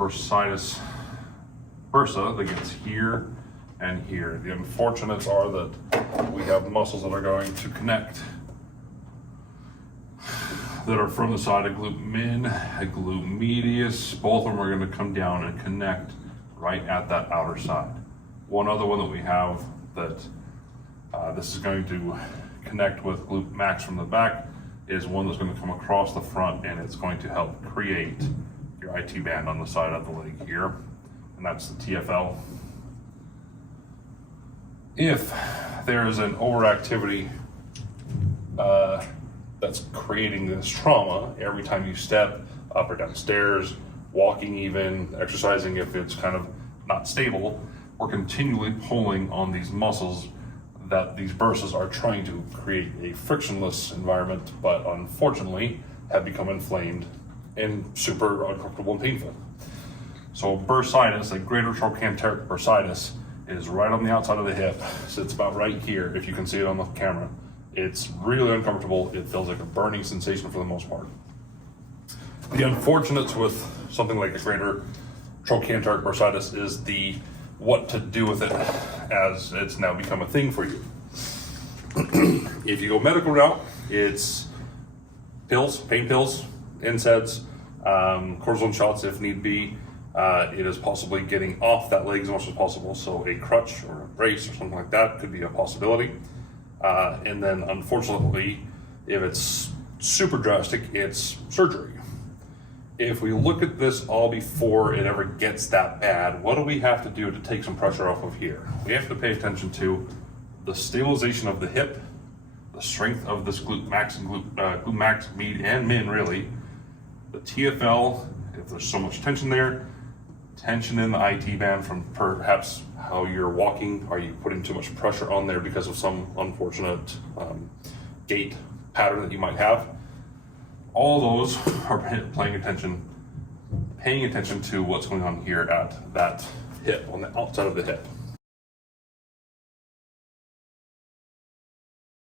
bursitis bursa that gets here and here. The unfortunates are that we have muscles that are going to connect that are from the side of glute min and glute medius. Both of them are going to come down and connect right at that outer side. One other one that we have that this is going to connect with glute max from the back is one that's going to come across the front, and it's going to help create your IT band on the side of the leg here, and that's the TFL. If there is an overactivity that's creating this trauma every time you step up or down stairs, walking even, exercising, if it's kind of not stable, we're continually pulling on these muscles that these bursas are trying to create a frictionless environment, but unfortunately have become inflamed and super uncomfortable and painful. So bursitis, a greater trochanteric bursitis, is right on the outside of the hip. Sits about right here, if you can see it on the camera. It's really uncomfortable. It feels like a burning sensation for the most part. The unfortunates with something like a greater trochanteric bursitis is the what to do with it, as it's now become a thing for you. If you go medical route, it's pills, pain pills, NSAIDs, cortisone shots if need be. It is possibly getting off that leg as much as possible, so a crutch or a brace or something like that could be a possibility. And then unfortunately, if it's super drastic, it's surgery. If we look at this all before it ever gets that bad, what do we have to do to take some pressure off of here? We have to pay attention to the stabilization of the hip, the strength of this glute max and glute max, med, and min really, the TFL, if there's so much tension there, tension in the IT band from perhaps how you're walking. Are you putting too much pressure on there because of some unfortunate gait pattern that you might have? All those are paying attention to what's going on here at that hip, on the outside of the hip.